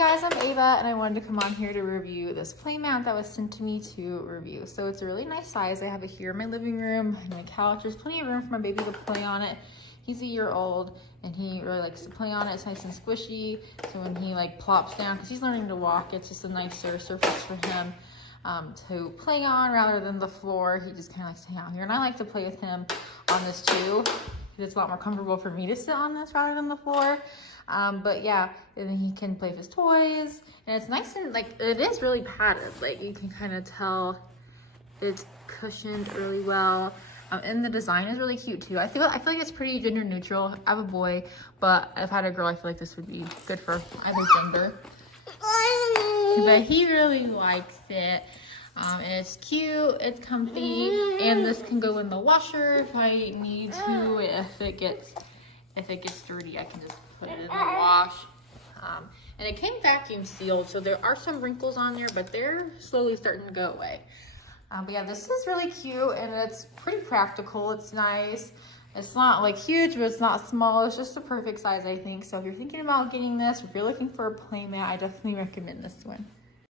guys, I'm Ava and I wanted to come on here to review this playmat that was sent to me to review. So it's a really nice size. I have it here in my living room, in my couch. There's plenty of room for my baby to play on it. He's a year old and he really likes to play on it. It's nice and squishy. So when he like plops down, because he's learning to walk, it's just a nicer surface for him to play on rather than the floor. He just kind of likes to hang out here. And I like to play with him on this too. It's a lot more comfortable for me to sit on this rather than the floor. But yeah, and then he can play with his toys, and it's nice and like it is really padded. Like you can kind of tell it's cushioned really well, and the design is really cute too. I feel like it's pretty gender neutral. I have a boy, but if I had a girl, I feel like this would be good for either gender. But he really likes it. And it's cute, it's comfy, and this can go in the washer if I need to. If it gets dirty, I can just put it in the wash. And it came vacuum sealed, so there are some wrinkles on there, but they're slowly starting to go away. But yeah, this is really cute and it's pretty practical. It's nice. It's not like huge, but it's not small. It's just the perfect size, I think. So if you're thinking about getting this, if you're looking for a playmat, I definitely recommend this one.